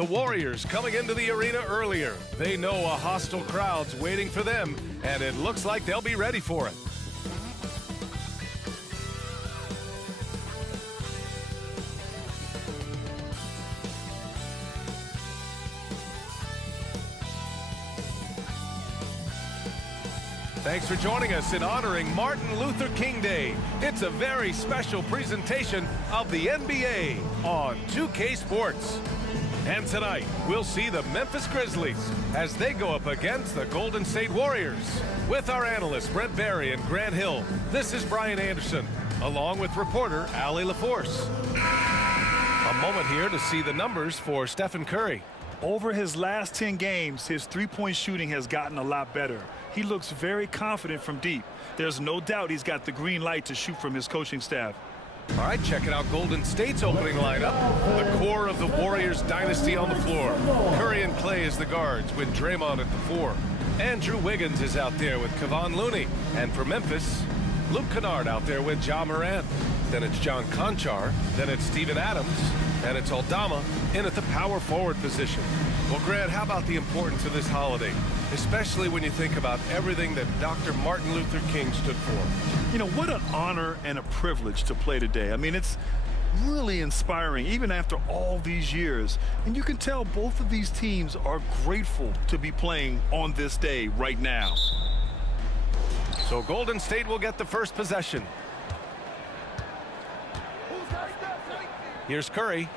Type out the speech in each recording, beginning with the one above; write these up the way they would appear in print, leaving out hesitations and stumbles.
The Warriors coming into the arena earlier. They know a hostile crowd's waiting for them, and it looks like they'll be ready for it. Thanks for joining us in honoring Martin Luther King Day. It's a very special presentation of the NBA on 2K Sports. And tonight, we'll see the Memphis Grizzlies as they go up against the Golden State Warriors. With our analysts Brent Barry and Grant Hill, this is Brian Anderson, along with reporter Allie LaForce. A moment here to see the numbers for Stephen Curry. Over his last 10 games, his three-point shooting has gotten a lot better. He looks very confident from deep. There's no doubt he's got the green light to shoot from his coaching staff. All right, checking out Golden State's opening lineup. The core of the Warriors dynasty on the floor. Curry and Clay as the guards with Draymond at the 4. Andrew Wiggins is out there with Kevon Looney. And for Memphis, Luke Kennard out there with Ja Morant. Then it's John Conchar. Then it's Steven Adams. And it's Aldama in at the power forward position. Well, Grant, how about the importance of this holiday? Especially when you think about everything that Dr. Martin Luther King stood for. You know, what an honor and a privilege to play today. I mean, it's really inspiring, even after all these years. And you can tell both of these teams are grateful to be playing on this day right now. So Golden State will get the first possession. Here's Curry.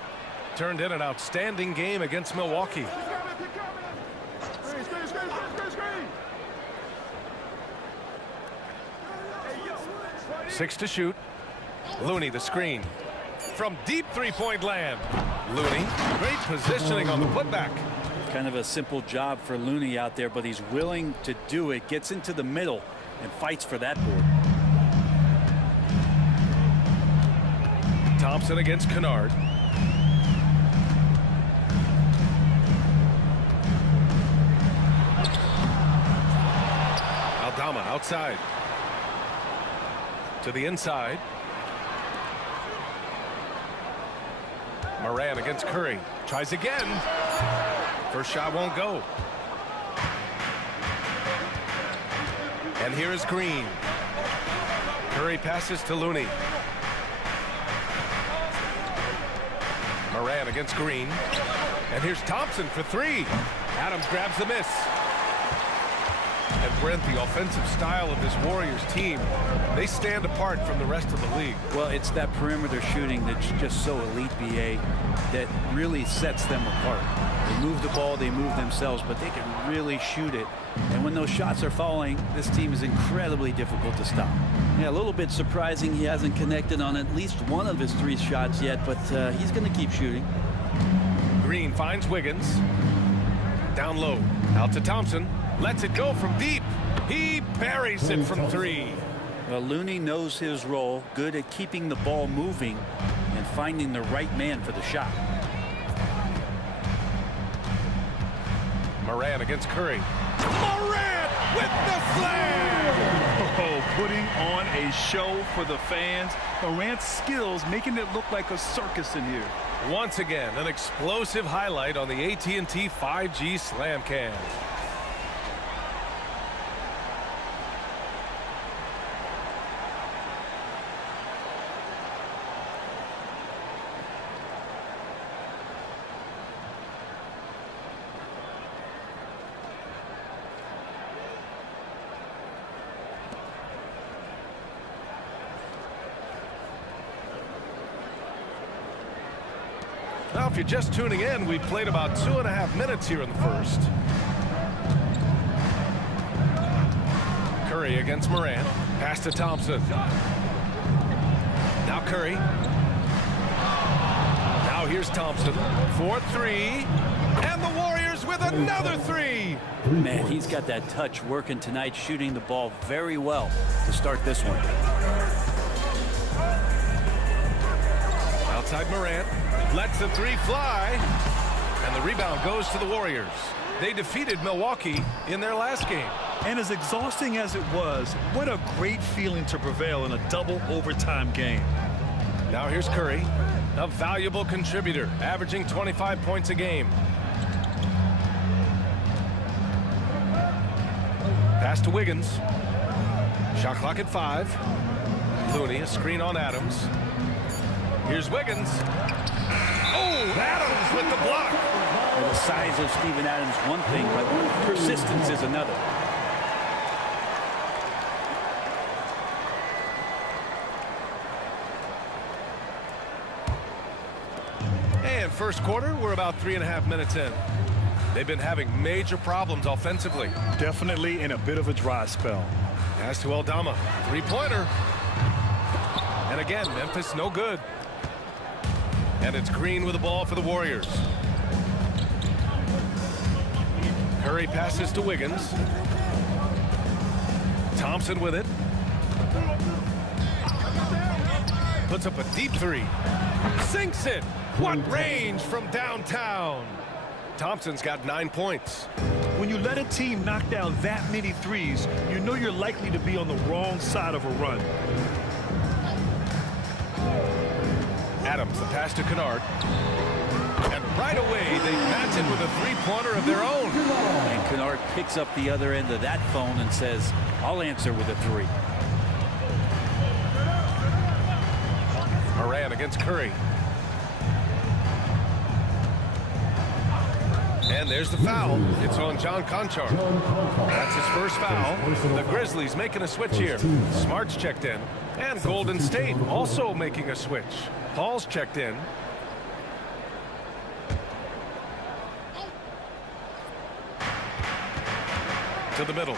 Turned in an outstanding game against Milwaukee. Six to shoot. Looney the screen. From deep three-point land. Looney, great positioning on the putback. Kind of a simple job for Looney out there, but he's willing to do it. Gets into the middle and fights for that board. Thompson against Kennard. Aldama outside. To the inside. Morant against Curry. Tries again. First shot won't go. And here is Green. Curry passes to Looney. Morant against Green. And here's Thompson for three. Adams grabs the miss. And Brent, the offensive style of this Warriors team, they stand apart from the rest of the league. Well, it's that perimeter shooting that's just so elite, BA, that really sets them apart. They move the ball, they move themselves, but they can really shoot it. And when those shots are falling, this team is incredibly difficult to stop. Yeah, a little bit surprising he hasn't connected on at least one of his 3 shots yet, but he's going to keep shooting. Green finds Wiggins. Down low. Out to Thompson. Lets it go from deep. He buries it from 3. Well, Looney knows his role, good at keeping the ball moving and finding the right man for the shot. Morant against Curry. Morant with the slam! Oh, putting on a show for the fans. Morant's skills making it look like a circus in here. Once again, an explosive highlight on the AT&T 5G Slam Cam. Now, if you're just tuning in, we've played about 2.5 minutes here in the first. Curry against Morant. Pass to Thompson. Now Curry. Now here's Thompson. 4-3. And the Warriors with another 3. Man, he's got that touch working tonight, shooting the ball very well to start this one. Outside Morant. Lets the 3 fly. And the rebound goes to the Warriors. They defeated Milwaukee in their last game. And as exhausting as it was, what a great feeling to prevail in a double overtime game. Now here's Curry. a valuable contributor, averaging 25 points a game. Pass to Wiggins. Shot clock at 5. Looney, a screen on Adams. Here's Wiggins. Oh, Adams with the block. Well, the size of Steven Adams, one thing, but persistence is another. And first quarter, we're about 3.5 minutes in. They've been having major problems offensively. Definitely in a bit of a dry spell. Pass to Aldama. Three-pointer. And again, Memphis no good. And it's Green with the ball for the Warriors. Curry passes to Wiggins. Thompson with it. Puts up a deep three. Sinks it. What range from downtown. Thompson's got 9 points. When you let a team knock down that many threes, you know you're likely to be on the wrong side of a run. Adams, the pass to Kennard. And right away, they match it with a three-pointer of their own. And Kennard picks up the other end of that phone and says, I'll answer with a 3. Moran against Curry. And there's the foul. It's on John Conchar. That's his first foul. The Grizzlies making a switch here. Smart's checked in. And Golden State also making a switch. Paul's checked in. To the middle.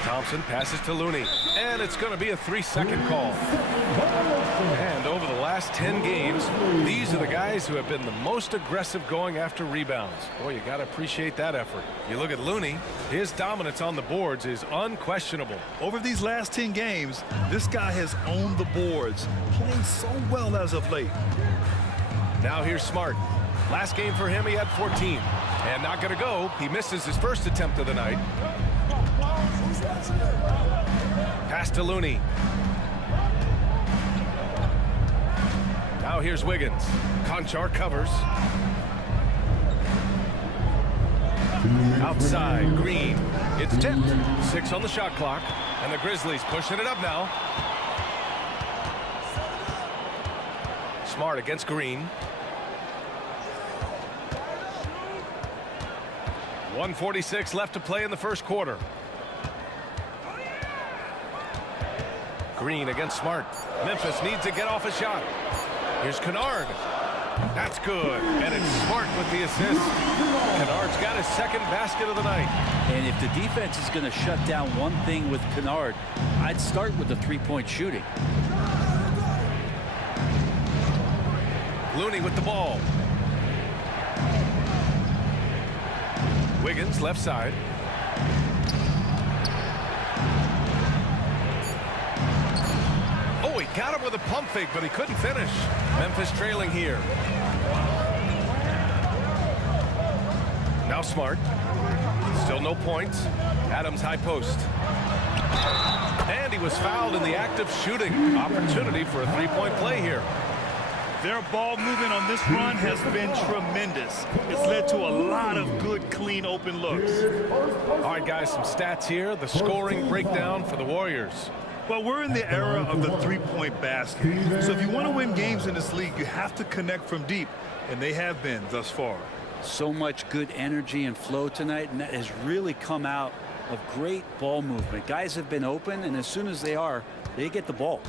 Thompson passes to Looney. And it's going to be a 3-second call. And over the last 10 games, these are the guys who have been the most aggressive going after rebounds. Boy, you got to appreciate that effort. You look at Looney, his dominance on the boards is unquestionable. Over these last 10 games, this guy has owned the boards, playing so well as of late. Now here's Smart. Last game for him, he had 14. And not going to go. He misses his first attempt of the night. Pass to Looney. Now here's Wiggins. Conchar covers. Outside, Green. It's tipped. 6 on the shot clock. And the Grizzlies pushing it up now. Smart against Green. 1:46 left to play in the first quarter. Green against Smart. Memphis needs to get off a shot. Here's Kennard. That's good. And it's Smart with the assist. Kennard's got his second basket of the night. And if the defense is going to shut down one thing with Kennard, I'd start with the three-point shooting. Looney with the ball. Wiggins left side. Oh, he got him with a pump fake, but he couldn't finish. Memphis trailing here. Now Smart. Still no points. Adams high post. And he was fouled in the act of shooting. Opportunity for a three-point play here. Their ball movement on this run has been tremendous. It's led to a lot of good, clean, open looks. All right, guys, some stats here. The scoring breakdown for the Warriors. Well, we're in the era of the three-point basket. So if you want to win games in this league, you have to connect from deep, and they have been thus far. So much good energy and flow tonight, and that has really come out of great ball movement. Guys have been open, and as soon as they are, they get the ball.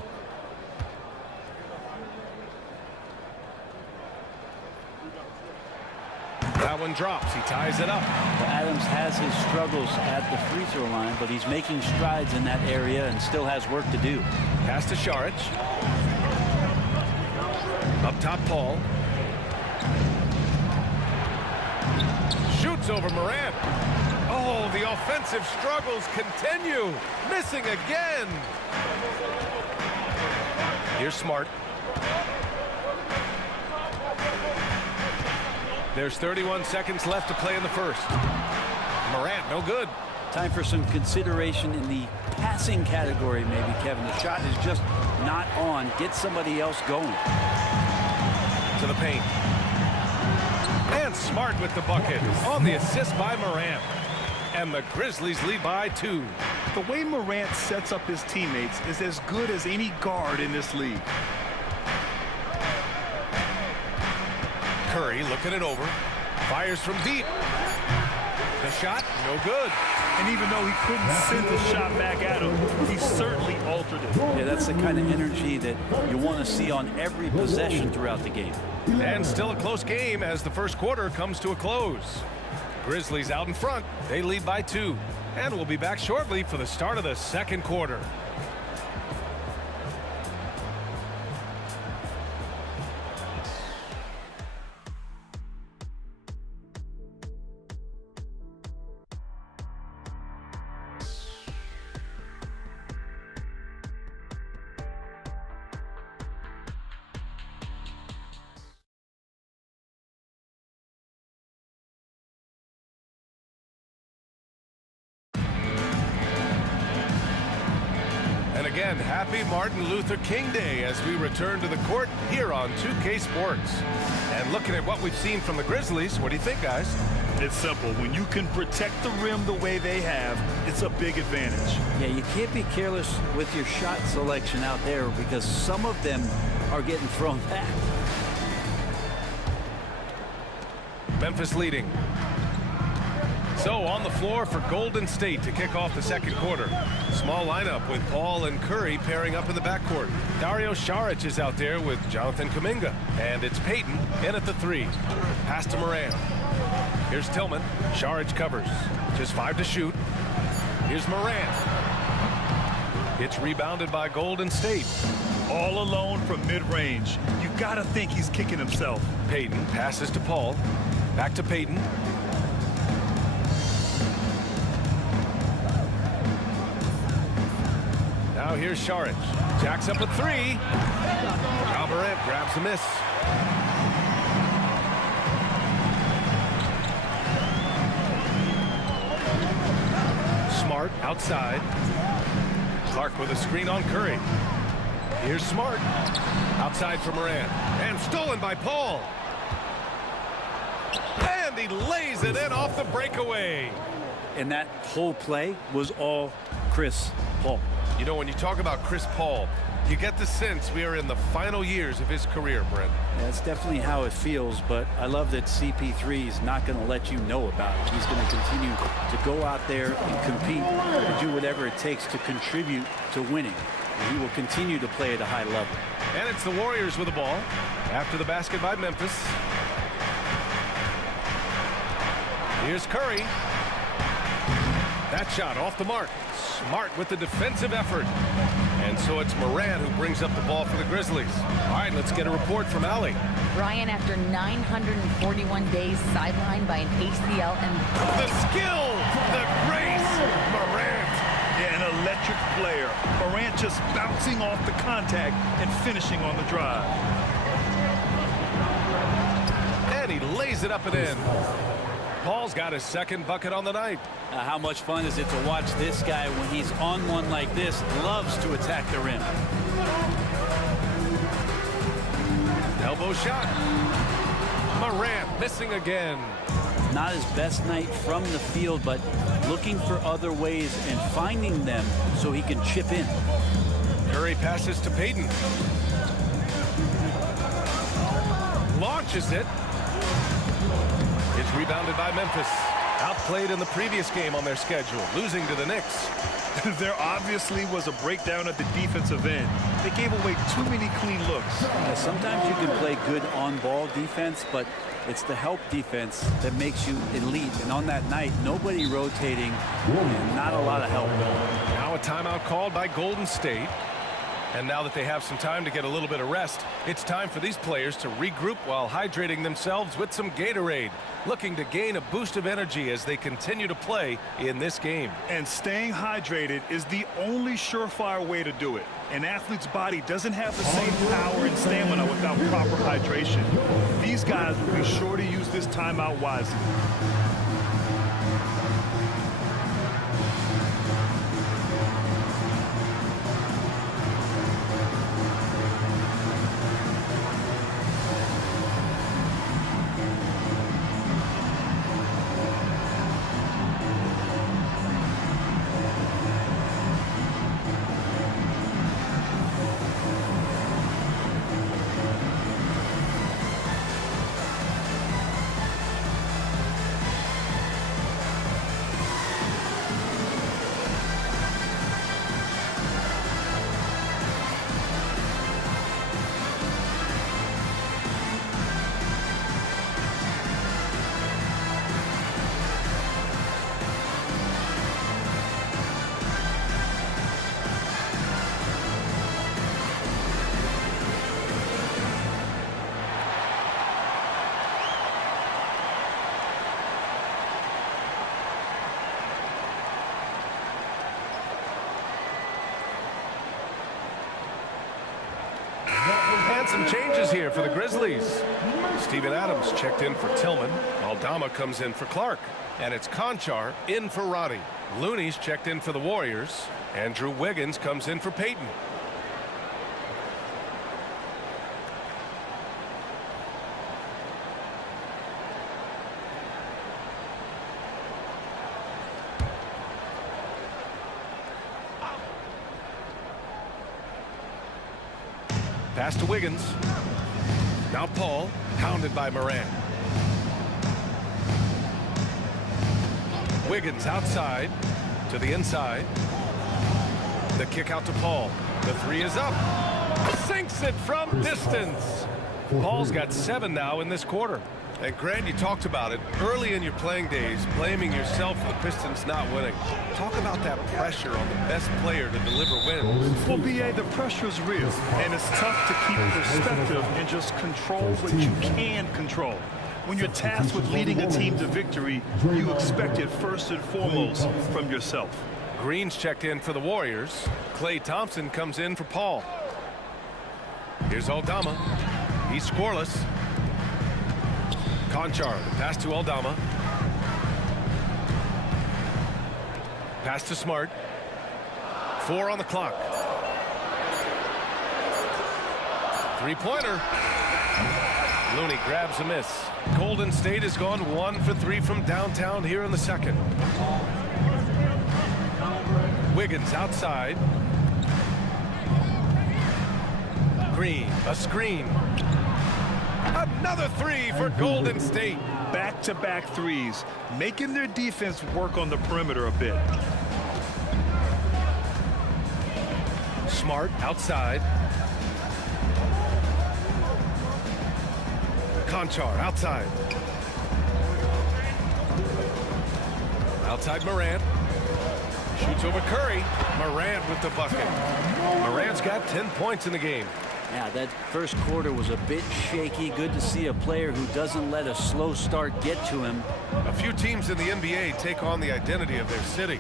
That one drops. He ties it up. Well, Adams has his struggles at the free throw line, but he's making strides in that area and still has work to do. Pass to Saric. Up top, Paul. Shoots over Morant. Oh, the offensive struggles continue. Missing again. Here's Smart. There's 31 seconds left to play in the first. Morant, no good. Time for some consideration in the passing category, maybe, Kevin. The shot is just not on. Get somebody else going. To the paint. And Smart with the bucket on the assist by Morant. And the Grizzlies lead by 2. The way Morant sets up his teammates is as good as any guard in this league. Curry looking it over. Fires from deep. The shot, no good. And even though he couldn't send the shot back at him, he certainly altered it. Yeah, that's the kind of energy that you want to see on every possession throughout the game. And still a close game as the first quarter comes to a close. Grizzlies out in front. They lead by 2. And we'll be back shortly for the start of the second quarter. And again, happy Martin Luther King Day as we return to the court here on 2K Sports. And looking at what we've seen from the Grizzlies, what do you think, guys? It's simple. When you can protect the rim the way they have, it's a big advantage. Yeah, you can't be careless with your shot selection out there because some of them are getting thrown back. Memphis leading. So on the floor for Golden State to kick off the second quarter. Small lineup with Paul and Curry pairing up in the backcourt. Dario Saric is out there with Jonathan Kuminga. And it's Payton in at the 3. Pass to Morant. Here's Tillman. Saric covers. Just 5 to shoot. Here's Morant. It's rebounded by Golden State. All alone from mid-range. You gotta think he's kicking himself. Payton passes to Paul. Back to Payton. Now here's Saric. Jacks up a 3. Ja Morant grabs the miss. Smart outside. Clark with a screen on Curry. Here's Smart. Outside for Morant. And stolen by Paul. And he lays it in off the breakaway. And that whole play was all Chris Paul. You know, when you talk about Chris Paul, you get the sense we are in the final years of his career, Brent. That's definitely how it feels, but I love that CP3 is not going to let you know about it. He's going to continue to go out there and compete and do whatever it takes to contribute to winning. And he will continue to play at a high level. And it's the Warriors with the ball after the basket by Memphis. Here's Curry. That shot off the mark. Smart with the defensive effort. And so it's Morant who brings up the ball for the Grizzlies. All right, let's get a report from Allie. Brian, after 941 days sidelined by an ACL and... The skill, the grace, Morant. Yeah, an electric player. Morant just bouncing off the contact and finishing on the drive. And he lays it up and in. Paul's got his second bucket on the night. How much fun is it to watch this guy when he's on one like this? Loves to attack the rim. Elbow shot. Morant missing again. Not his best night from the field, but looking for other ways and finding them so he can chip in. Curry passes to Payton. Launches it. It's rebounded by Memphis. Outplayed in the previous game on their schedule, losing to the Knicks. There obviously was a breakdown at the defensive end. They gave away too many clean looks. Yeah, sometimes you can play good on-ball defense, but it's the help defense that makes you elite. And on that night, nobody rotating and not a lot of help. Now a timeout called by Golden State. And now that they have some time to get a little bit of rest, it's time for these players to regroup while hydrating themselves with some Gatorade, looking to gain a boost of energy as they continue to play in this game. And staying hydrated is the only surefire way to do it. An athlete's body doesn't have the same power and stamina without proper hydration. These guys will be sure to use this timeout wisely. And some changes here for the Grizzlies. Steven Adams checked in for Tillman. Aldama comes in for Clark. And it's Conchar in for Roddy. Looney's checked in for the Warriors. Andrew Wiggins comes in for Peyton. Pass to Wiggins. Now Paul, pounded by Moran. Wiggins outside to the inside. The kick out to Paul. The three is up. Sinks it from distance. Paul's got 7 now in this quarter. And Grant, you talked about it early in your playing days, blaming yourself for the Pistons not winning. Talk about that pressure on the best player to deliver wins. Well, B.A., the pressure is real, and it's tough to keep perspective and just control what you can control. When you're tasked with leading a team to victory, you expect it first and foremost from yourself. Green's checked in for the Warriors. Klay Thompson comes in for Paul. Here's Aldama. He's scoreless. Conchar, the pass to Aldama. Pass to Smart. 4 on the clock. Three-pointer. Looney grabs a miss. Golden State has gone 1 for 3 from downtown here in the second. Wiggins outside. Green, a screen. Another 3 for Golden State. Back-to-back threes, making their defense work on the perimeter a bit. Smart outside. Conchar outside. Outside Morant. Shoots over Curry. Morant with the bucket. Morant's got 10 points in the game. Yeah, that first quarter was a bit shaky. Good to see a player who doesn't let a slow start get to him. A few teams in the NBA take on the identity of their city.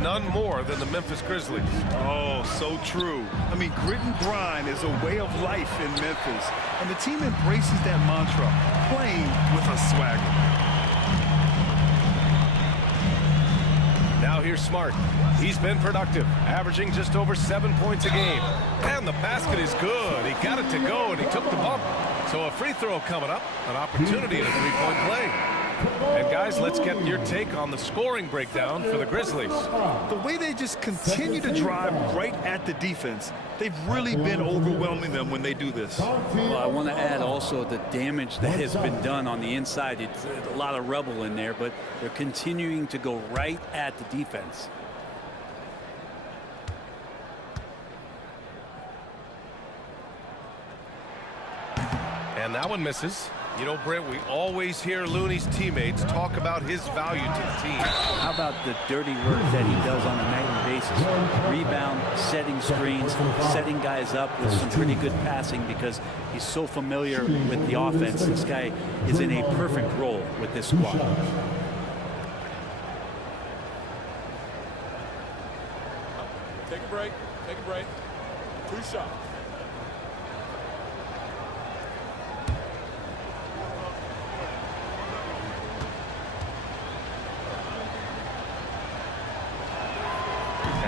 None more than the Memphis Grizzlies. Oh, so true. I mean, grit and grind is a way of life in Memphis, and the team embraces that mantra, playing with a swagger. Now here's Smart. He's been productive, averaging just over 7 points a game. And the basket is good. He got it to go, and he took the bump. So a free throw coming up, an opportunity at a three-point play. And guys, let's get your take on the scoring breakdown for the Grizzlies. The way they just continue to drive right at the defense, they've really been overwhelming them when they do this. Well, I want to add also the damage that has been done on the inside. It's a lot of rubble in there, but they're continuing to go right at the defense. And that one misses. You know, Brent, we always hear Looney's teammates talk about his value to the team. How about the dirty work that he does on a nightly basis? Rebound, setting screens, setting guys up with some pretty good passing because he's so familiar with the offense. This guy is in a perfect role with this squad. Take a break. Take a break. 2 shots.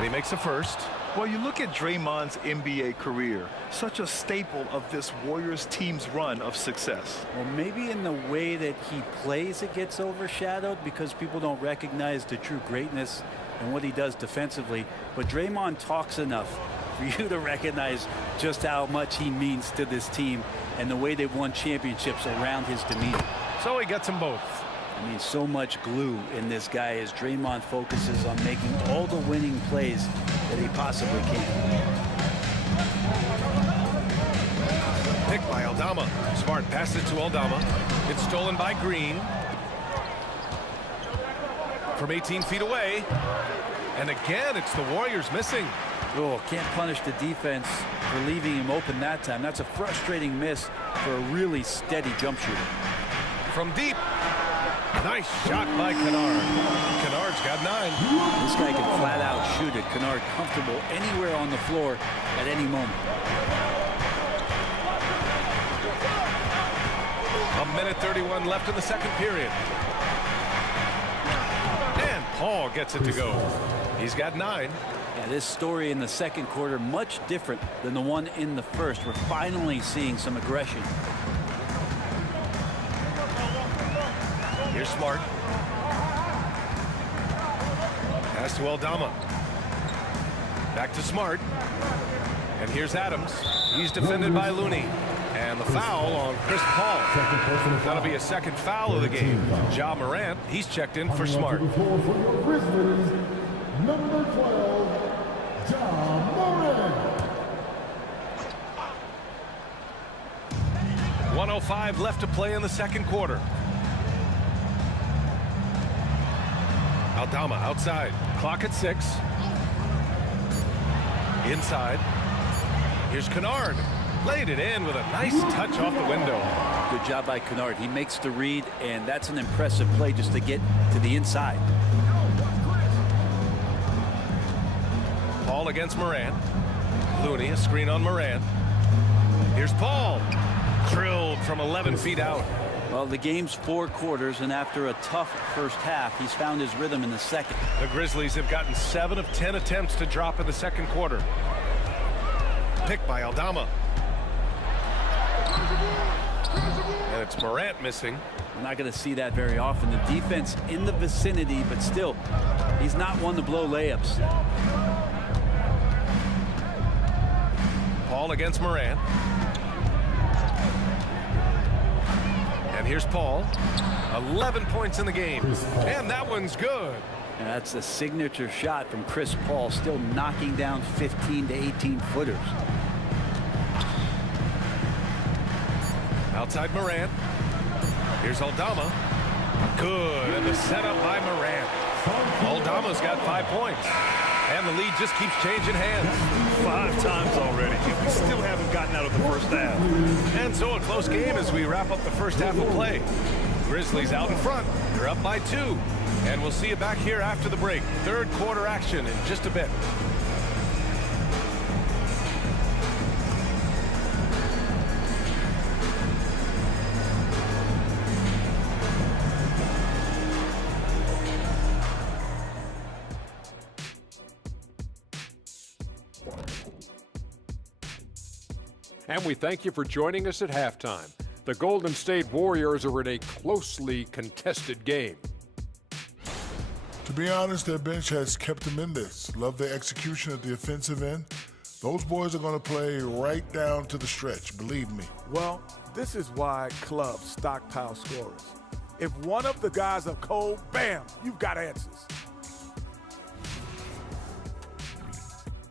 he makes a first. Well, you look at Draymond's NBA career, such a staple of this Warriors team's run of success. Well, maybe in the way that he plays it gets overshadowed because people don't recognize the true greatness and what he does defensively. But Draymond talks enough for you to recognize just how much he means to this team and the way they've won championships around his demeanor. So he gets them both. I mean, so much glue in this guy as Draymond focuses on making all the winning plays that he possibly can. Picked by Aldama. Smart passes to Aldama. It's stolen by Green. From 18 feet away. And again, it's the Warriors missing. Oh, can't punish the defense for leaving him open that time. That's a frustrating miss for a really steady jump shooter. From deep. Nice shot by Kennard. Kennard's got 9. This guy can flat out shoot it. Kennard comfortable anywhere on the floor at any moment. A minute 31 left in the second period. And Paul gets it to go. He's got 9. Yeah, this story in the second quarter much different than the one in the first. We're finally seeing some aggression. Here's Smart. Pass to Aldama. Back to Smart. And here's Adams. He's defended by Looney. And the foul on Chris Paul. That'll be a second foul of the game. Ja Morant, he's checked in for Smart. Grizzlies, number 12, Ja Morant. 1:05 left to play in the second quarter. Aldama outside. Clock at 6. Inside. Here's Kennard. Laid it in with a nice touch off the window. Good job by Kennard. He makes the read, and that's an impressive play just to get to the inside. Paul against Morant. Looney, a screen on Morant. Here's Paul. Drilled from 11 feet out. Well, the game's 4 quarters, and after a tough first half, he's found his rhythm in the second. The Grizzlies have gotten 7 of 10 attempts to drop in the second quarter. Picked by Aldama. And it's Morant missing. We're not going to see that very often. The defense in the vicinity, but still, he's not one to blow layups. Paul against Morant. And here's Paul. 11 points in the game. And that one's good. And that's a signature shot from Chris Paul, still knocking down 15 to 18 footers. Outside Morant. Here's Aldama. Good. And the setup by Morant. Aldama's got 5 points. And the lead just keeps changing hands. 5 times already. And we still haven't gotten out of the first half. And so a close game as we wrap up the first half of play. Grizzlies out in front. They're up by 2. And we'll see you back here after the break. Third quarter action in just a bit. And we thank you for joining us at halftime. The Golden State Warriors are in a closely contested game. To be honest, their bench has kept them in this. Love their execution at the offensive end. Those boys are going to play right down to the stretch, believe me. Well, this is why clubs stockpile scorers. If one of the guys are cold, bam, you've got answers.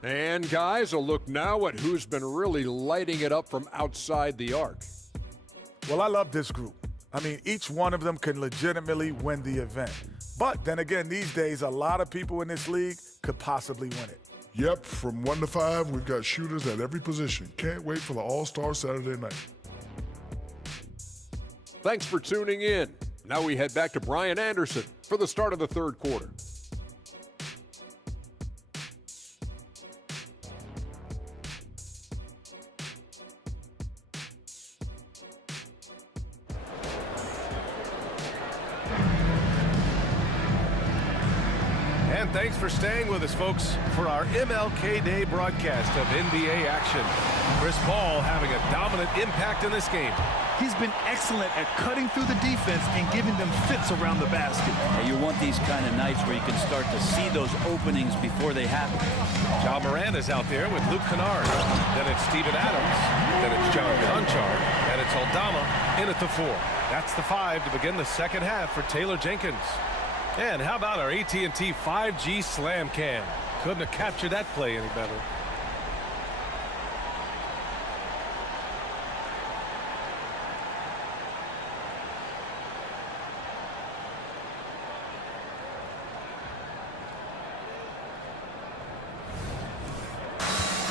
And guys, a look now at who's been really lighting it up from outside the arc. Well, I love this group. I mean, each one of them can legitimately win the event. But then again, these days, a lot of people in this league could possibly win it. Yep, from 1 to 5, we've got shooters at every position. Can't wait for the All-Star Saturday night. Thanks for tuning in. Now we head back to Brian Anderson for the start of the third quarter. And thanks for staying with us, folks, for our MLK Day broadcast of NBA action. Chris Paul having a dominant impact in this game. He's been excellent at cutting through the defense and giving them fits around the basket. And you want these kind of nights where you can start to see those openings before they happen. John Moran is out there with Luke Kennard. Then it's Steven Adams. Then it's John Conchar. And it's Aldama in at the 4. That's the 5 to begin the second half for Taylor Jenkins. And how about our AT&T 5G Slam Cam? Couldn't have captured that play any better.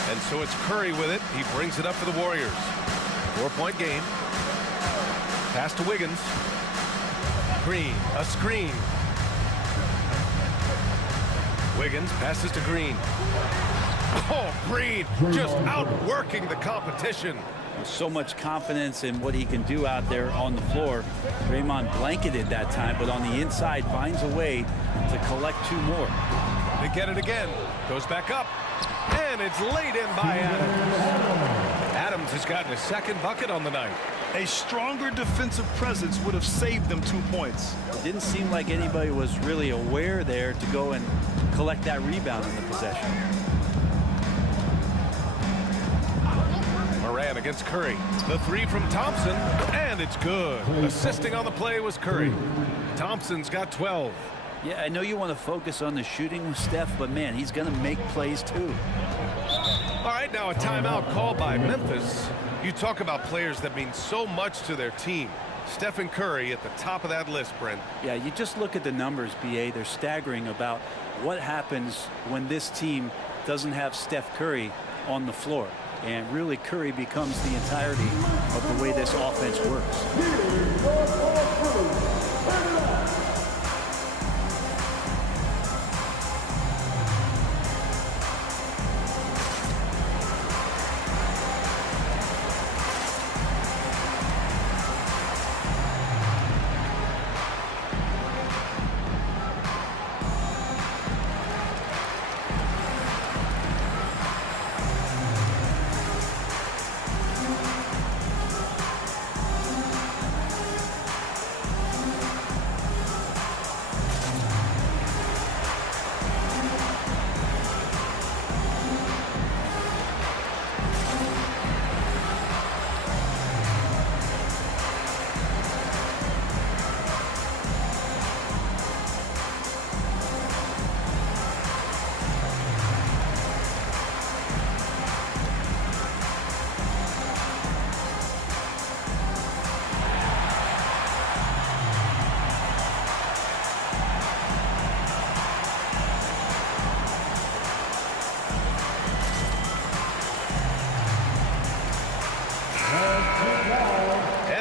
And so it's Curry with it. He brings it up for the Warriors. 4-point game. Pass to Wiggins. Green, a screen. Wiggins passes to Green. Oh, Green just outworking the competition. With so much confidence in what he can do out there on the floor. Draymond blanketed that time, but on the inside finds a way to collect 2 more. They get it again. Goes back up. And it's laid in by Adams. Adams has gotten a second bucket on the night. A stronger defensive presence would have saved them 2 points. It didn't seem like anybody was really aware there to go and collect that rebound in the possession. Moran against Curry. The 3 from Thompson, and it's good. Assisting on the play was Curry. Thompson's got 12. Yeah, I know you want to focus on the shooting with Steph, but man, he's going to make plays too. All right, now a timeout called by Memphis. You talk about players that mean so much to their team. Stephen Curry at the top of that list, Brent. Yeah, you just look at the numbers, BA. They're staggering about what happens when this team doesn't have Steph Curry on the floor. And really, Curry becomes the entirety of the way this offense works.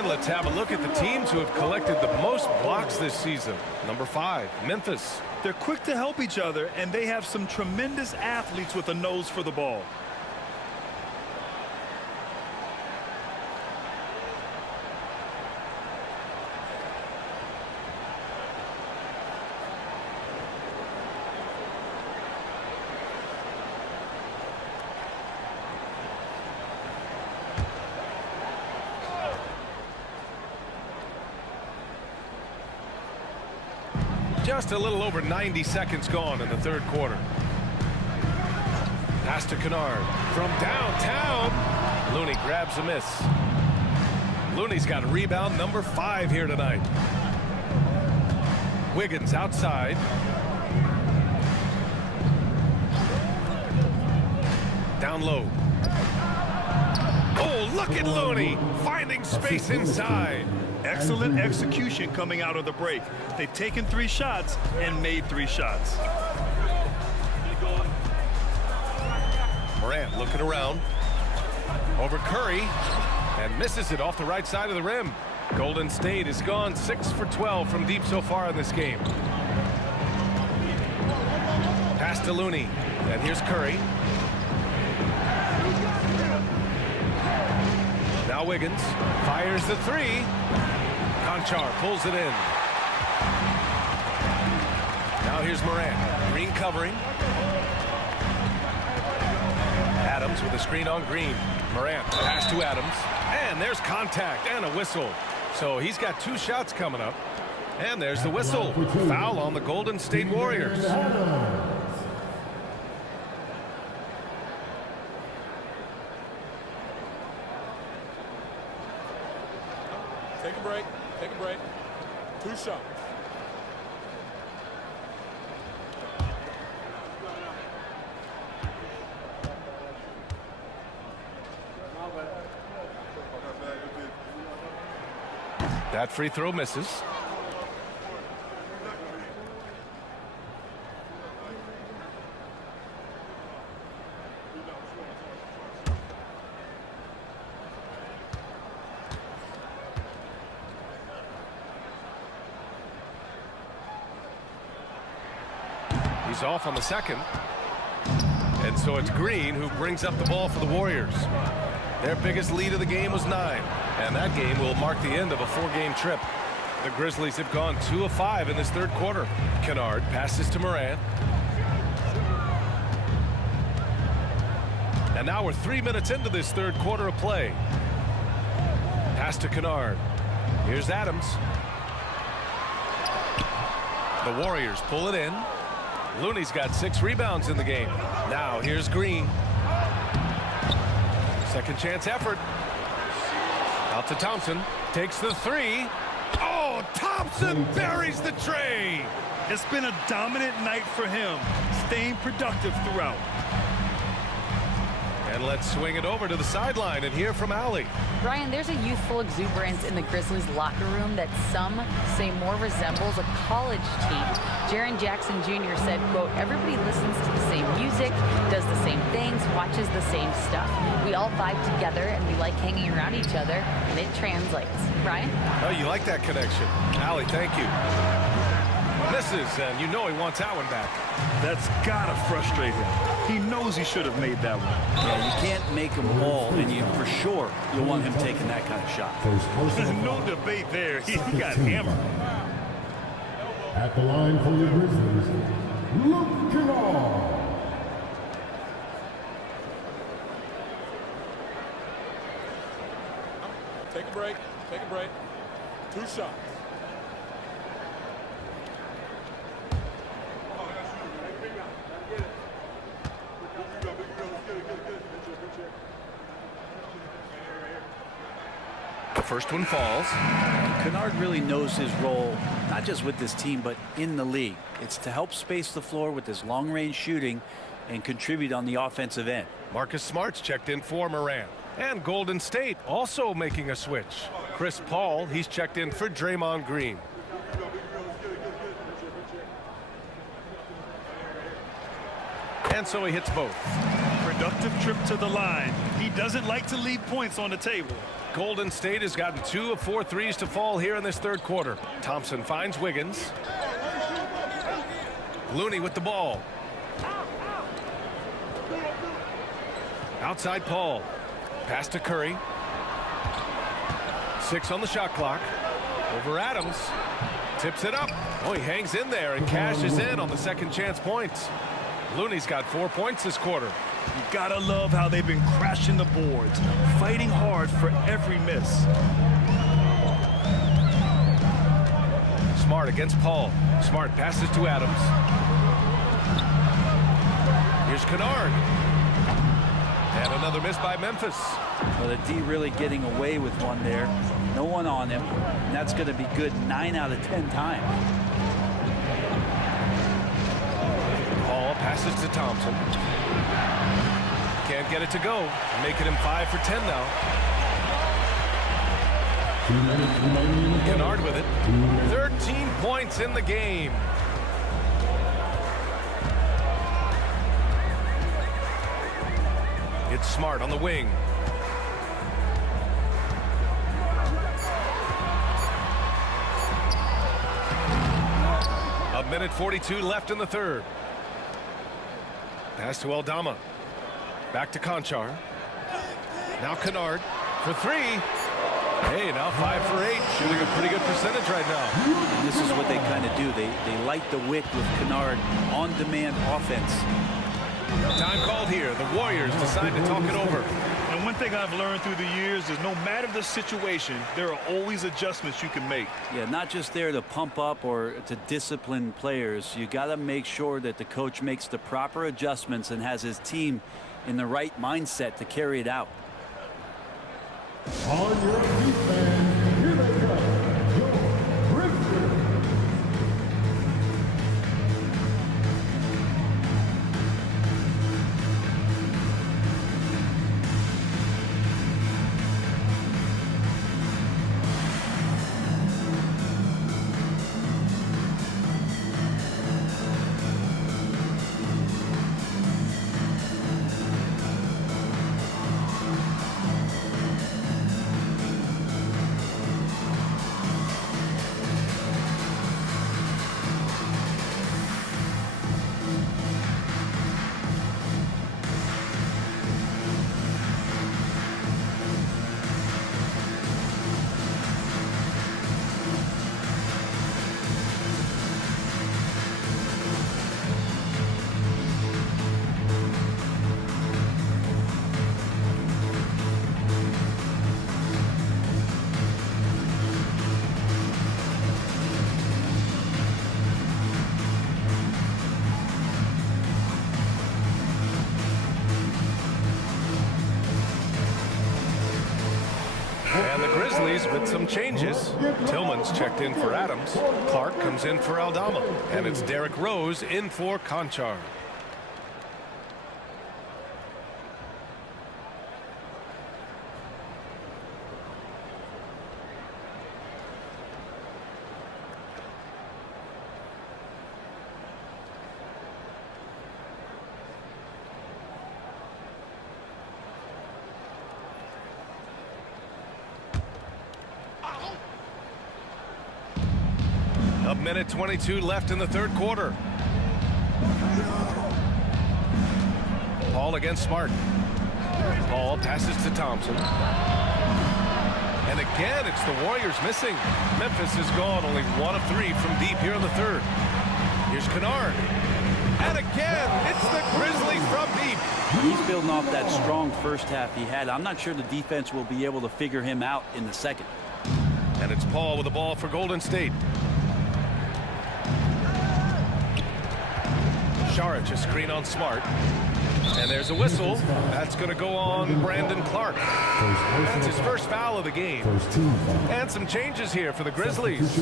Let's have a look at the teams who have collected the most blocks this season. Number 5, Memphis. They're quick to help each other, and they have some tremendous athletes with a nose for the ball. Just a little over 90 seconds gone in the third quarter. Pass to Kennard from downtown. Looney grabs a miss. Looney's got rebound number 5 here tonight. Wiggins outside. Down low. Oh, look at Looney finding space inside. Excellent execution coming out of the break. They've taken 3 shots and made 3 shots. Morant looking around. Over Curry. And misses it off the right side of the rim. Golden State has gone 6 for 12 from deep so far in this game. Pass to Looney. And here's Curry. Now Wiggins fires the 3. Conchar pulls it in. Now here's Morant. Green covering. Adams with a screen on Green. Morant pass to Adams. And there's contact and a whistle. So he's got 2 shots coming up. And there's the whistle. Foul on the Golden State Warriors. Take a break. Take a break. 2 shots. That free throw misses. He's off on the second. And so it's Green who brings up the ball for the Warriors. Their biggest lead of the game was 9. And that game will mark the end of a 4-game trip. The Grizzlies have gone 2 of 5 in this 3rd quarter. Kennard passes to Morant. And now we're 3 minutes into this 3rd quarter of play. Pass to Kennard. Here's Adams. The Warriors pull it in. Looney's got 6 rebounds in the game. Now here's Green. Second chance effort. Out to Thompson. Takes the 3. Oh, Thompson buries the tray. It's been a dominant night for him, staying productive throughout. And let's swing it over to the sideline and hear from Allie. Ryan, there's a youthful exuberance in the Grizzlies locker room that some say more resembles a college team. Jaren Jackson Jr. said, quote, everybody listens to the same music, does the same things, watches the same stuff. We all vibe together and we like hanging around each other, and it translates. Ryan? Oh, you like that connection. Allie, thank you. Misses, and you know he wants that one back. That's gotta frustrate him. He knows he should have made that one. Yeah, you can't make them all, and you for sure you'll want him taking that kind of shot. There's no debate there. He got hammered. At the line for the Grizzlies, Luke Kennard. Take a break. Take a break. 2 shots. The first one falls. Kennard really knows his role, not just with this team, but in the league. It's to help space the floor with his long-range shooting and contribute on the offensive end. Marcus Smart's checked in for Morant. And Golden State also making a switch. Chris Paul, he's checked in for Draymond Green. And so he hits both. Productive trip to the line. He doesn't like to leave points on the table. Golden State has gotten 2 of 4 threes to fall here in this 3rd quarter. Thompson finds Wiggins. Looney with the ball. Outside Paul. Pass to Curry. 6 on the shot clock. Over Adams. Tips it up. Oh, he hangs in there and cashes in on the second chance points. Looney's got 4 points this quarter. You gotta love how they've been crashing the boards, fighting hard for every miss. Smart against Paul. Smart passes to Adams. Here's Kennard. And another miss by Memphis. Well, the D really getting away with one there. No one on him, and that's going to be good 9 out of 10 times. Paul passes to Thompson. Can't get it to go. Making him 5 for 10 now. Kennard with it. 13 points in the game. It's Smart on the wing. A minute 42 left in the 3rd. Pass to Aldama. Back to Conchar. Now Kennard for 3. Hey, now 5 for 8. Shooting a pretty good percentage right now. And this is what they kind trying to do. They light the wick with Kennard on-demand offense. Time called here. The Warriors decide to talk it over. And one thing I've learned through the years is no matter the situation, there are always adjustments you can make. Yeah, not just there to pump up or to discipline players. You got to make sure that the coach makes the proper adjustments and has his team in the right mindset to carry it out. On your feet, fans, here they come, your Grizzlies. And the Grizzlies with some changes. Tillman's checked in for Adams. Clark comes in for Aldama. And it's Derrick Rose in for Conchar. A minute 22 left in the third quarter. Paul against Smart. Paul passes to Thompson. And again, it's the Warriors missing. Memphis is gone, only 1 of 3 from deep here in the third. Here's Kennard. And again, it's the Grizzlies from deep. He's building off that strong first half he had. I'm not sure the defense will be able to figure him out in the second. And it's Paul with the ball for Golden State. Saric, a screen on Smart. And there's a whistle. That's going to go on Brandon Clark. That's his first foul of the game. And some changes here for the Grizzlies.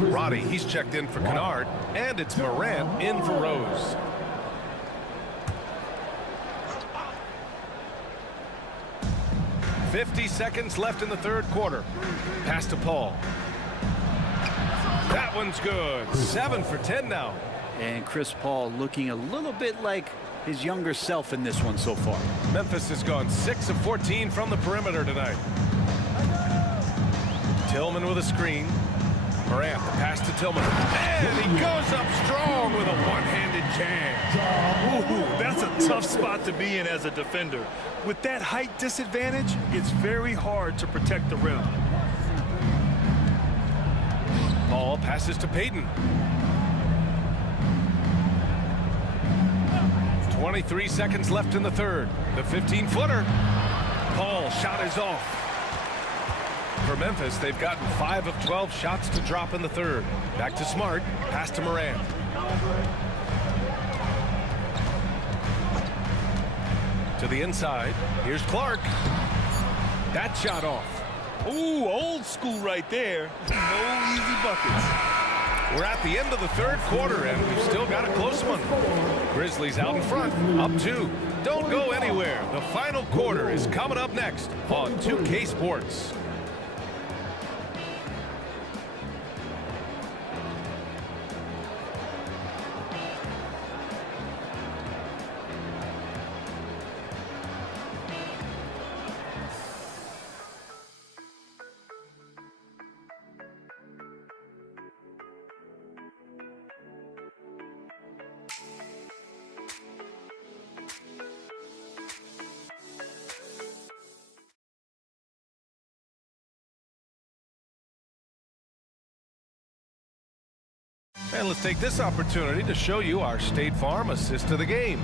Roddy, he's checked in for Kennard. And it's Morant in for Rose. "50 seconds left in the third quarter. Pass to Paul. That one's good. 7 for 10 now. And Chris Paul looking a little bit like his younger self in this one so far. Memphis has gone 6 of 14 from the perimeter tonight. Tillman with a screen. Morant, the pass to Tillman. And he goes up strong with a one-handed jam. Ooh, that's a tough spot to be in as a defender. With that height disadvantage, it's very hard to protect the rim. Paul passes to Payton. 23 seconds left in the third. The 15-footer. Paul shot is off. For Memphis, they've gotten 5 of 12 shots to drop in the third. Back to Smart. Pass to Morant. To the inside. Here's Clark. That shot off. Ooh, old school right there. No easy buckets. We're at the end of the third quarter, and we've still got a close one. Grizzlies out in front, up 2. Don't go anywhere. The final quarter is coming up next on 2K Sports. And let's take this opportunity to show you our State Farm assist of the game.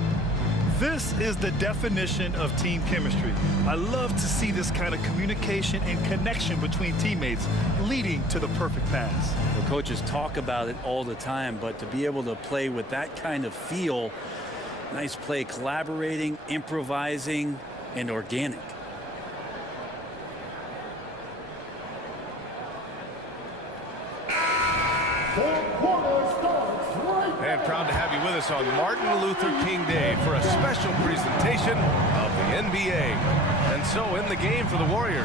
This is the definition of team chemistry. I love to see this kind of communication and connection between teammates leading to the perfect pass. The coaches talk about it all the time, but to be able to play with that kind of feel, nice play, collaborating, improvising, and organic. And proud to have you with us on Martin Luther King Day for a special presentation of the NBA. And so in the game for the Warriors,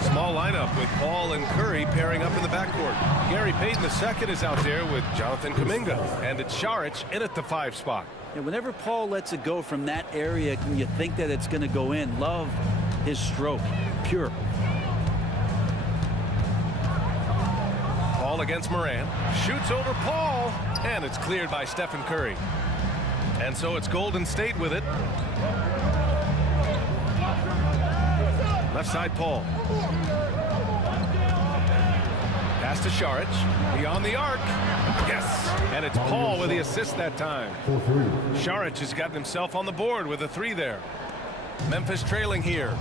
small lineup with Paul and Curry pairing up in the backcourt. Gary Payton II is out there with Jonathan Kuminga, and it's Saric in at the 5 spot. And whenever Paul lets it go from that area, you think that it's going to go in. Love his stroke, pure. Paul against Moran, shoots over Paul, and it's cleared by Stephen Curry. And so it's Golden State with it. Left side, Paul. Pass to Saric, beyond the arc. Yes, and it's Paul with the assist that time. Saric has gotten himself on the board with a 3 there. Memphis trailing here.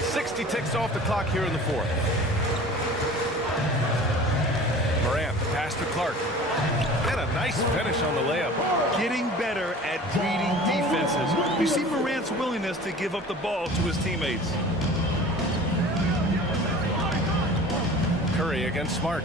60 ticks off the clock here in the 4th. Morant, pass to Clark. And a nice finish on the layup. Getting better at reading defenses. You see Morant's willingness to give up the ball to his teammates. Curry against Smart.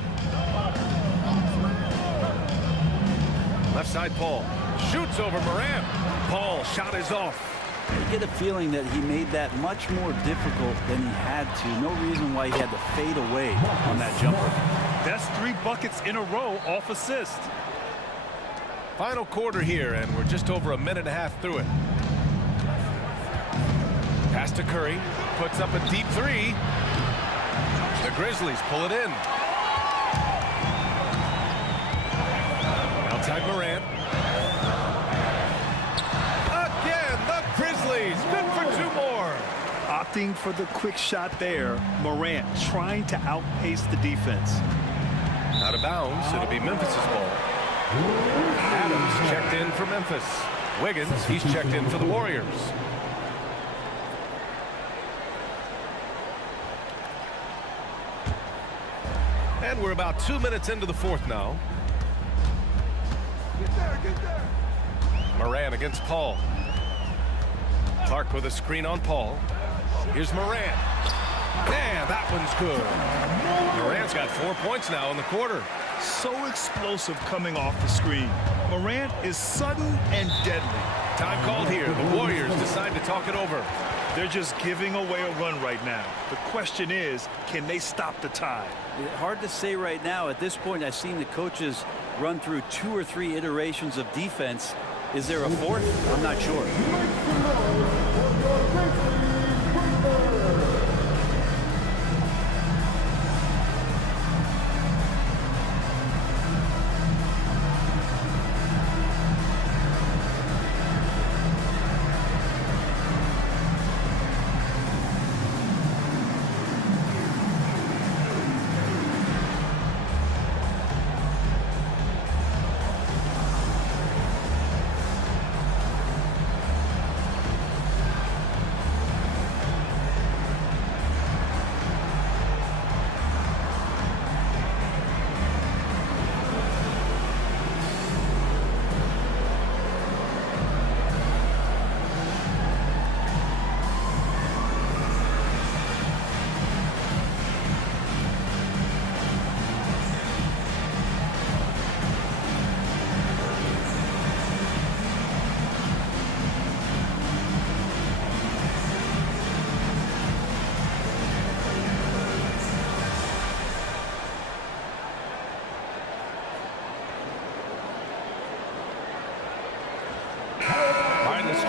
Left side, Paul. Shoots over Morant. Paul, shot is off. You get a feeling that he made that much more difficult than he had to. No reason why he had to fade away on that jumper. That's 3 buckets in a row off assist. Final quarter here, and we're just over a minute and a half through it. Pass to Curry. Puts up a deep 3. The Grizzlies pull it in. Outside Morant. Again, the Grizzlies. Good for 2 more. Opting for the quick shot there. Morant trying to outpace the defense. Out of bounds. It'll be Memphis' ball. Adams checked in for Memphis. Wiggins, he's checked in for the Warriors. And we're about 2 minutes into the 4th now. Get there. Moran against Paul. Clark with a screen on Paul. Here's Moran. Yeah, that one's good. Morant's got 4 points now in the quarter. So explosive coming off the screen. Morant is sudden and deadly. Time called here. The Warriors decide to talk it over. They're just giving away a run right now. The question is, can they stop the tide? Hard to say right now. At this point, I've seen the coaches run through 2 or 3 iterations of defense. Is there a 4th? I'm not sure.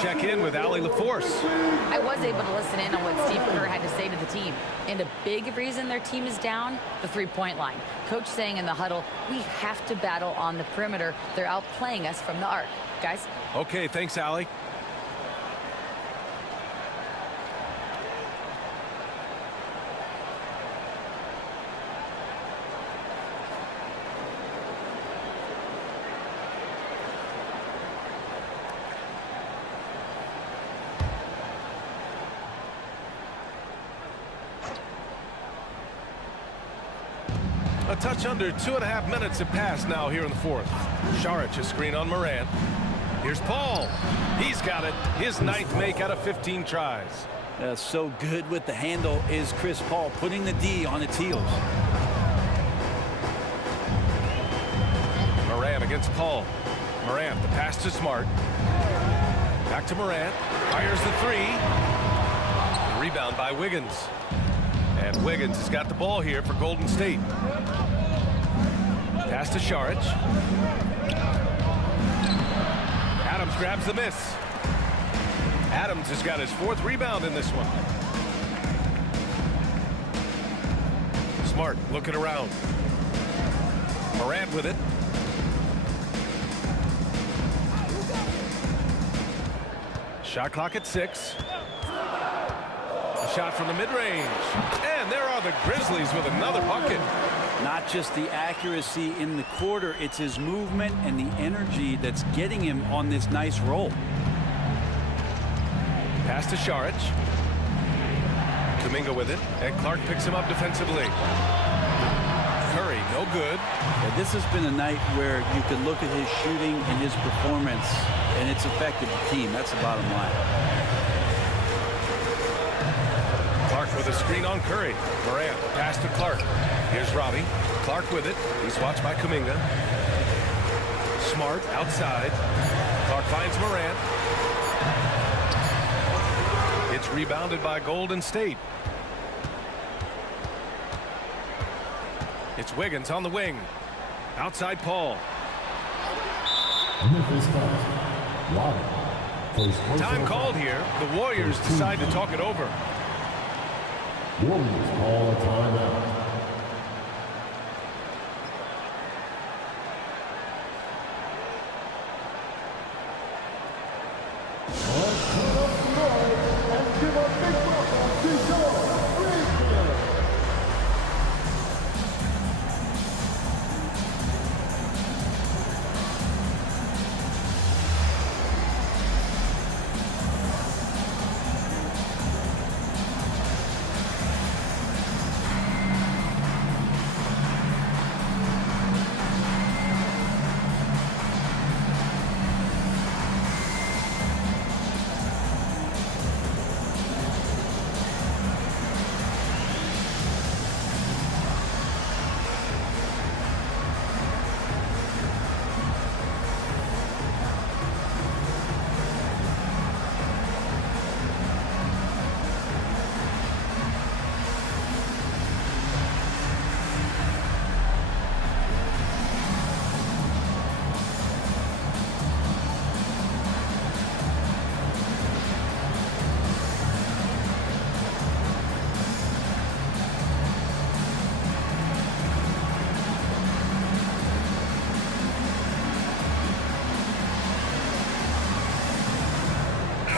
Check in with Allie LaForce. I was able to listen in on what Steve Kerr had to say to the team. And a big reason their team is down, the 3-point line. Coach saying in the huddle, we have to battle on the perimeter. They're outplaying us from the arc. Guys? Okay, thanks, Allie. A touch under 2.5 minutes have passed now here in the fourth. Saric, a screen on Morant. Here's Paul. He's got it. His 9th make out of 15 tries. So good with the handle is Chris Paul, putting the D on its heels. Morant against Paul. Morant, the pass to Smart. Back to Morant. Fires the three. Rebound by Wiggins. And Wiggins has got the ball here for Golden State. Pass to Saric. Adams grabs the miss. Adams has got his 4th rebound in this one. Smart looking around. Morant with it. Shot clock at 6. A shot from the mid-range. And there are the Grizzlies with another bucket. Not just the accuracy in the quarter, it's his movement and the energy that's getting him on this nice roll. Pass to Saric. Kuminga with it, and Clark picks him up defensively. Curry, no good. Yeah, this has been a night where you can look at his shooting and his performance, and it's affected the team. That's the bottom line. Clark with a screen on Curry. Morant, pass to Clark. Here's Robbie. Clark with it. He's watched by Kuminga. Smart outside. Clark finds Morant. It's rebounded by Golden State. It's Wiggins on the wing. Outside Paul. Memphis foul. Roddy. Time called here. The Warriors decide to talk it over. Warriors call a timeout.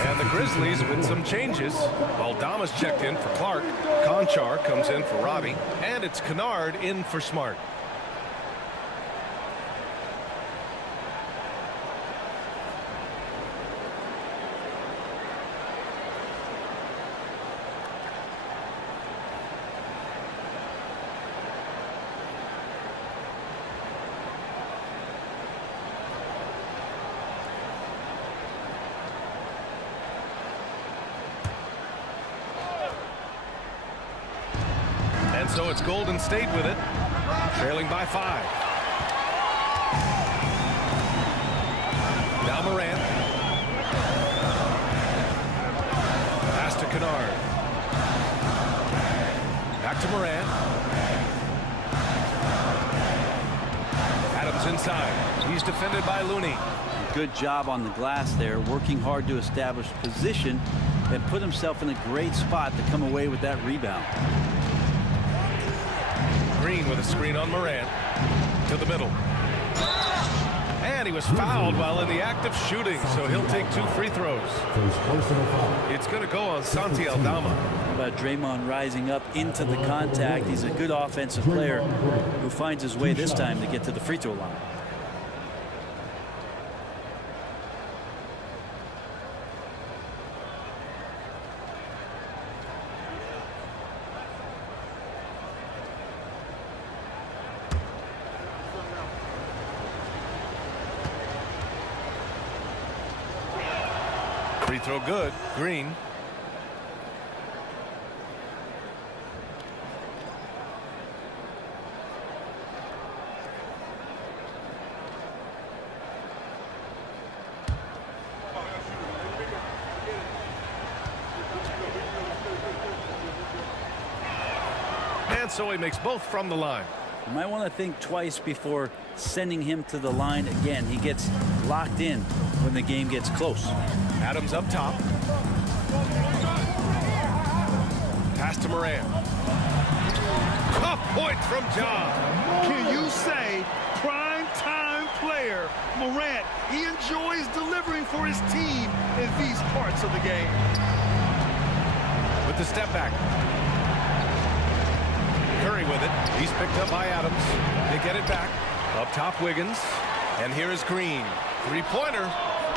And the Grizzlies with some changes. Aldama's checked in for Clark. Conchar comes in for Robbie. And it's Kennard in for Smart. And so it's Golden State with it, trailing by 5. Now Morant. Pass to Kennard. Back to Morant. Adams inside. He's defended by Looney. Good job on the glass there, working hard to establish position and put himself in a great spot to come away with that rebound. Green with a screen on Morant to the middle. And he was fouled while in the act of shooting, so he'll take 2 free throws. It's going to go on Santi Aldama. How about Draymond rising up into the contact? He's a good offensive player who finds his way this time to get to the free throw line. Free throw good. Green. And so he makes both from the line. You might want to think twice before sending him to the line again. He gets locked in when the game gets close. Adams up top. Pass to Moran. Tough point from John. Can you say prime time player Morant? He enjoys delivering for his team in these parts of the game. With the step back. Curry with it. He's picked up by Adams. They get it back. Up top, Wiggins. And here is Green. Three-pointer.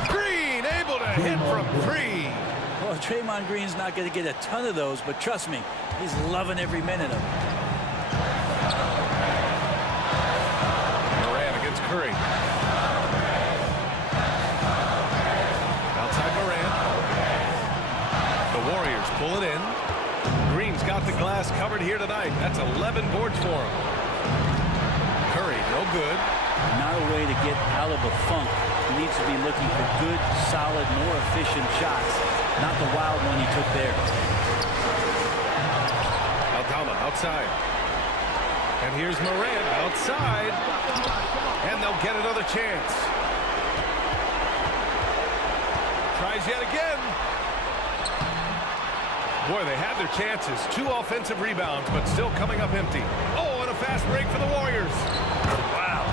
Green able to hit from three. Well, Draymond Green's not going to get a ton of those, but trust me, he's loving every minute of it. Moran against Curry. Outside Moran. The Warriors pull it in. Green's got the glass covered here tonight. That's 11 boards for him. Curry, no good. Not a way to get out of a funk. He needs to be looking for good, solid, more efficient shots. Not the wild one he took there. Aldama outside. And here's Moran outside. And they'll get another chance. Tries yet again. Boy, they had their chances. 2 offensive rebounds, but still coming up empty. Oh, and a fast break for the Warriors. Wow,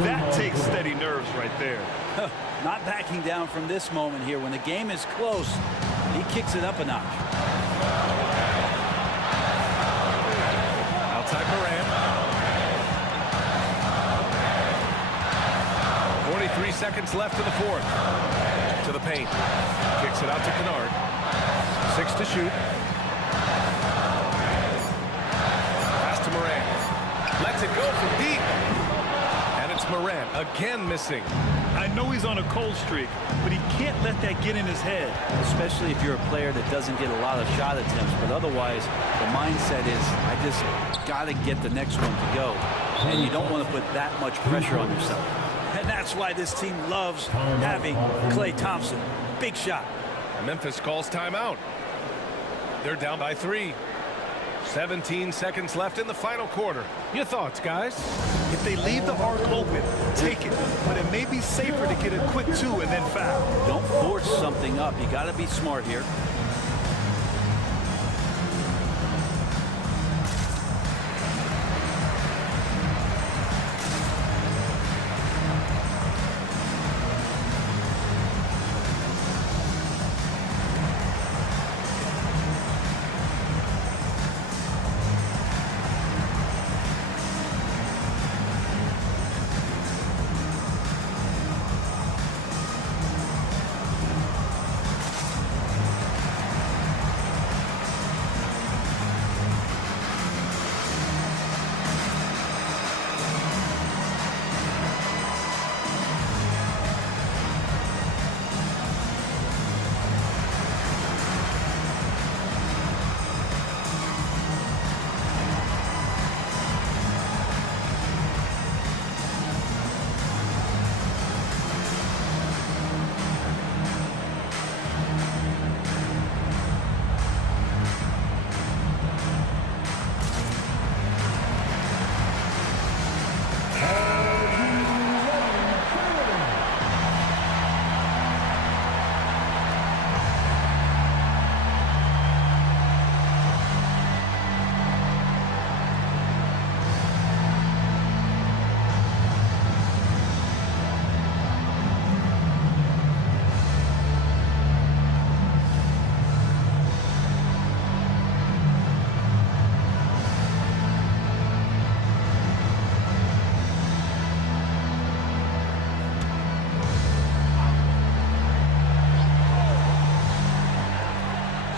that takes steady nerves right there. Not backing down from this moment here. When the game is close, he kicks it up a notch. Outside Moran. 43 seconds left in the fourth. To the paint. Kicks it out to Kennard. 6 to shoot. Pass to Moran. Lets it go from deep. And it's Moran again missing. I know he's on a cold streak, but he can't let that get in his head. Especially if you're a player that doesn't get a lot of shot attempts. But otherwise, the mindset is, I just got to get the next one to go. And you don't want to put that much pressure on yourself. And that's why this team loves having Klay Thompson. Big shot. Memphis calls timeout. They're down by 3. 17 seconds left in the final quarter. Your thoughts, guys? If they leave the arc open, take it. But it may be safer to get a quick 2 and then foul. Don't force something up. You got to be smart here.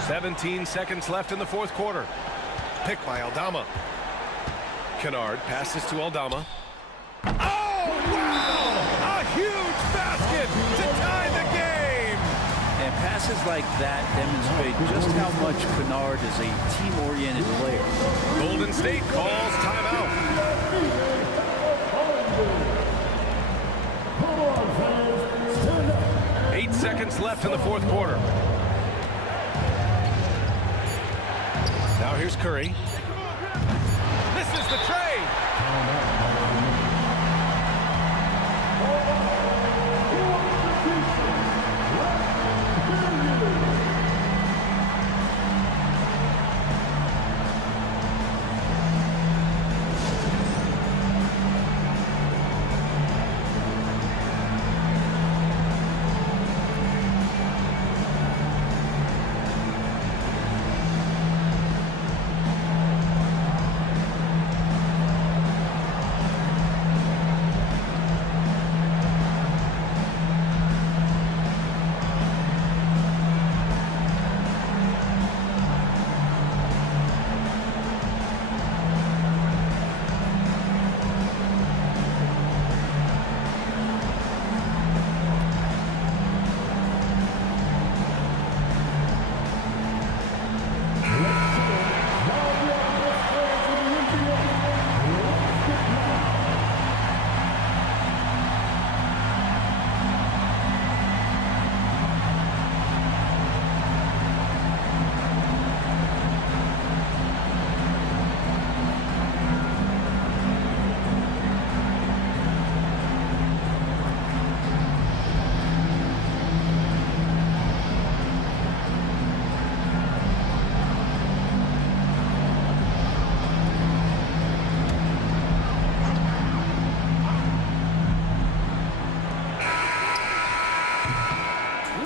Seventeen seconds left in the fourth quarter. Picked by Aldama. Kennard passes to Aldama. Oh, wow! A huge basket to tie the game! And pass Passes like that demonstrate just how much Kennard is a team-oriented player. Golden State calls timeout. Come on, fans. Stand up. 8 seconds left in the fourth quarter. Now here's Curry. Misses the trade.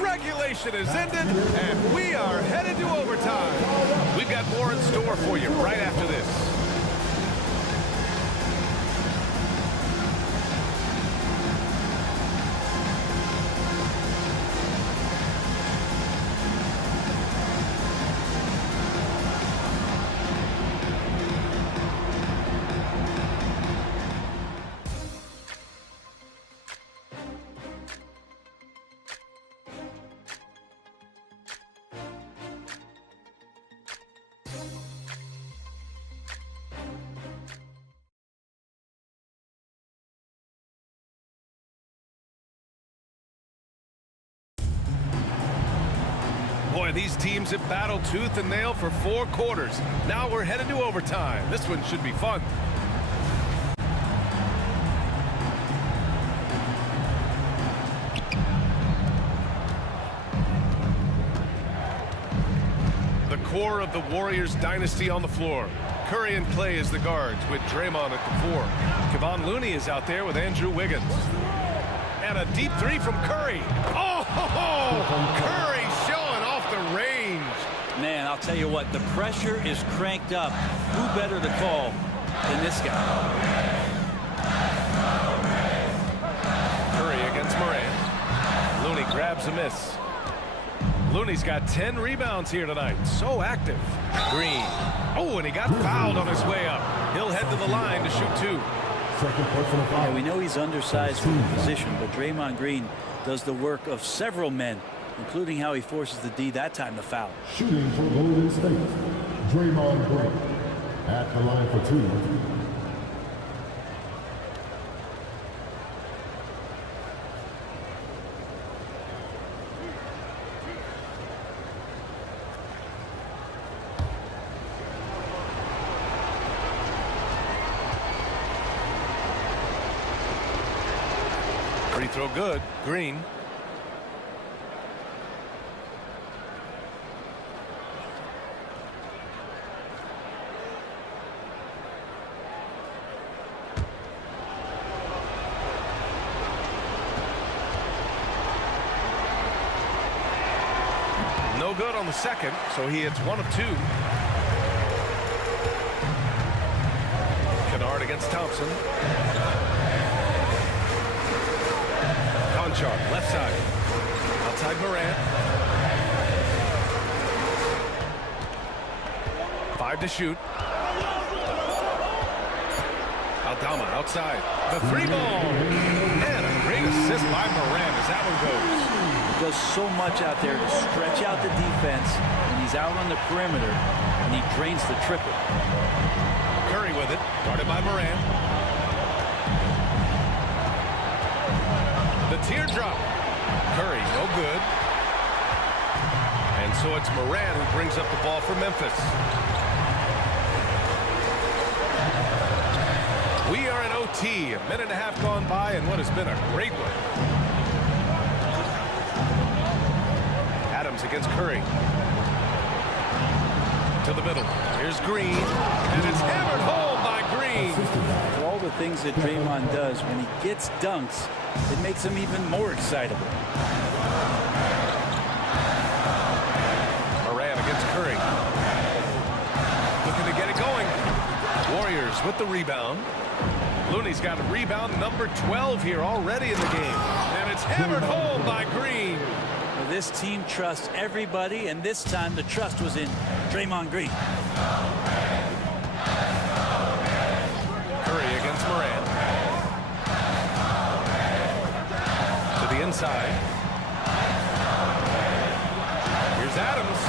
Regulation is ended, and we are headed to overtime. We've got more in store for you right after this. Boy, these teams have battled tooth and nail for 4 quarters. Now we're headed to overtime. This one should be fun. The core of the Warriors dynasty on the floor. Curry and Clay as the guards with Draymond at the 4. Kevon Looney is out there with Andrew Wiggins. And a deep 3 from Curry. Oh, Curry showing off the range. Man, I'll tell you what, the pressure is cranked up. Who better to call than this guy? Curry against Morant. Looney grabs a miss. Looney's got 10 rebounds here tonight. So active. Green. Oh, and he got fouled on his way up. He'll head to the line to shoot 2. Yeah, we know he's undersized for the position, but Draymond Green does the work of several men, including how he forces the D that time to foul. Shooting for Golden State, Draymond Green at the line for 2. Free throw good. Green. No good on the second, so he hits 1 of 2. Kennard against Thompson. Conchar, left side. Outside Morant. 5 to shoot. Aldama outside. The 3 ball. And a great Great assist by Moran as that one goes. He does so much out there to stretch out the defense when he's out on the perimeter, and he drains the triple. Curry with it, guarded by Moran. The teardrop. Curry, no good. And so it's Moran who brings up the ball for Memphis. We are in OT, a minute and a half gone by, and what has been a great one. Adams against Curry. To the middle. Here's Green, and it's hammered home by Green. For all the things that Draymond does, when he gets dunks, it makes him even more excitable. Moran against Curry. Looking to get it going. Warriors with the rebound. Looney's got a rebound number 12 here already in the game. And it's hammered home by Green. Well, this team trusts everybody, and this time the trust was in Draymond Green. Curry against Moran. To the inside. Here's Adams.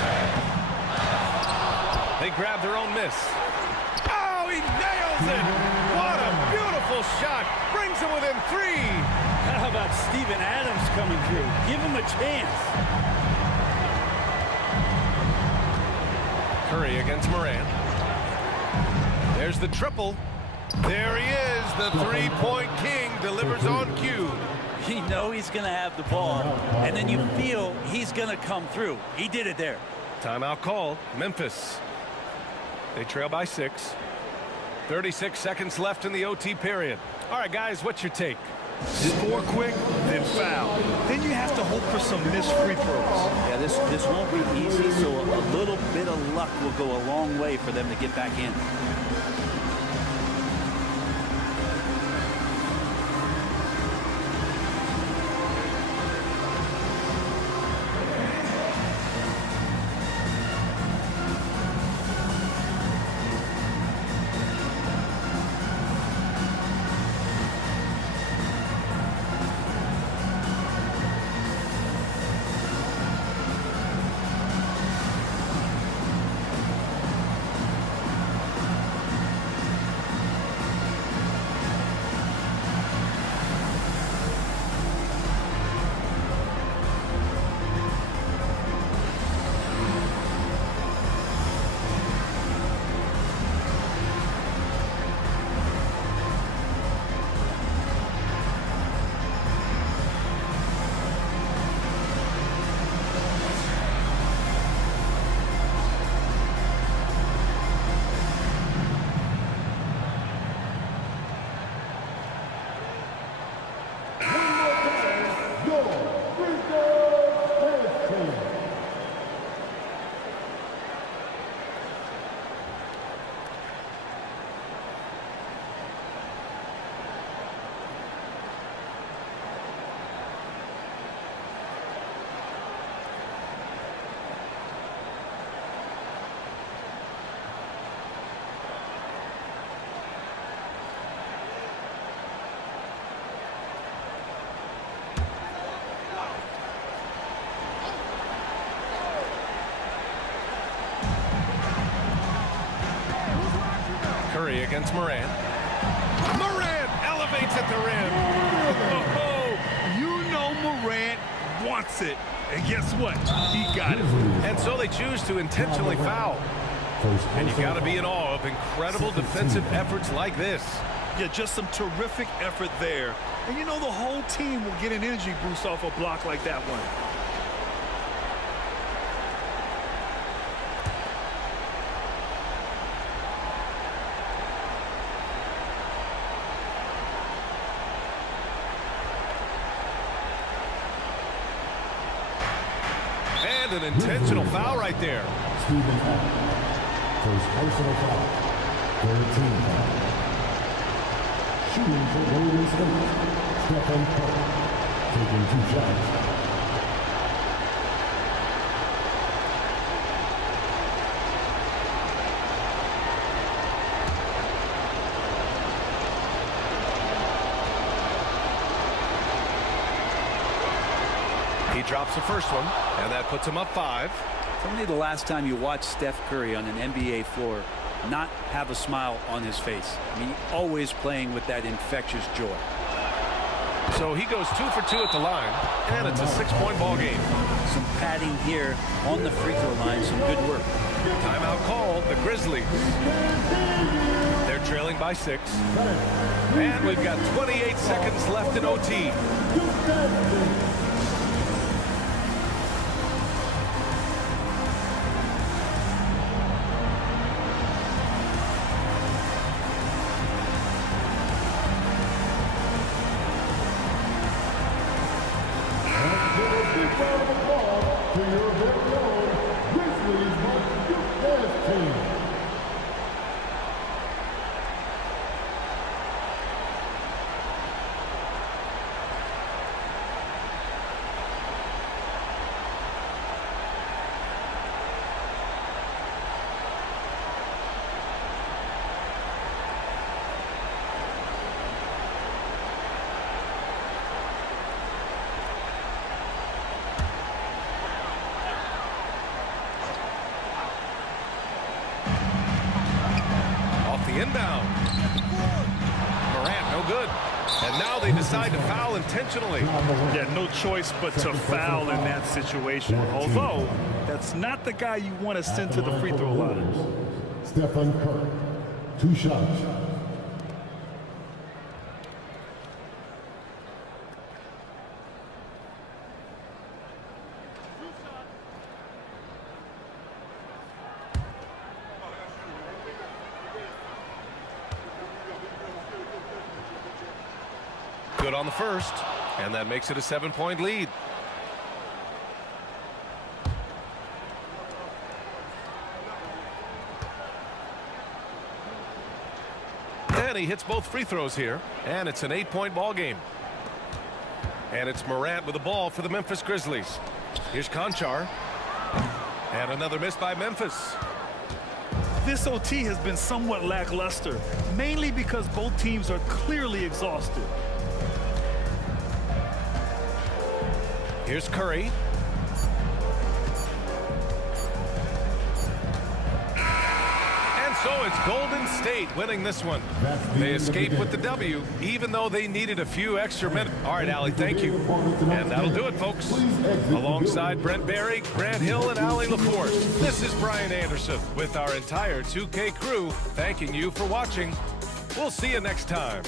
They grab their own miss. Oh, he nails it! What a beautiful shot! Brings him within 3. How about Steven Adams coming through? Give him a chance. Curry against Moran. There's the triple. There he is, the three-point king, delivers on cue. You know he's going to have the ball, and then you feel he's going to come through. He did it there. Timeout called. Memphis. They trail by 6. 36 seconds left in the OT period. All right, guys, what's your take? Score quick, then foul. Then you have to hope for some missed free throws. Yeah, this won't be easy, so a little bit of luck will go a long way for them to get back in. Curry against Moran. Moran elevates at the rim. Oh, you know Morant wants it. And guess what? He got it. And so they choose to intentionally foul. And you got to be in awe of incredible defensive efforts like this. Yeah, just some terrific effort there. And you know the whole team will get an energy boost off a block like that one. And an intentional foul right there. Steven Adams. First personal foul. Third team foul. Shooting for Golden State. Stephen Curry. Taking 2 shots. He drops the first one, and that puts him up 5. Tell me the last time you watched Steph Curry on an NBA floor not have a smile on his face. I mean, always playing with that infectious joy. So he goes 2 for 2 at the line, and it's a 6-point ball game. Some padding here on the free throw line. Some good work. Timeout called, the Grizzlies. They're trailing by 6. And we've got 28 seconds left in OT. To your very own Grizzlies Memphis team. Inbound. Morant, no good. And now they decide to foul intentionally. Yeah, no choice but to foul in that situation. Although, that's not the guy you want to send to the free throw line. Stephen Curry, 2 shots. Good on the first, and that makes it a 7-point lead. And he hits both free throws here, and it's an 8-point ball game. And it's Morant with the ball for the Memphis Grizzlies. Here's Conchar. And another miss by Memphis. This OT has been somewhat lackluster, mainly because both teams are clearly exhausted. Here's Curry. And so it's Golden State winning this one. They escape with the W, even though they needed a few extra minutes. All right, Allie, thank you. And that'll do it, folks. Alongside Brent Barry, Grant Hill, and Allie LaForce, this is Brian Anderson with our entire 2K crew thanking you for watching. We'll see you next time.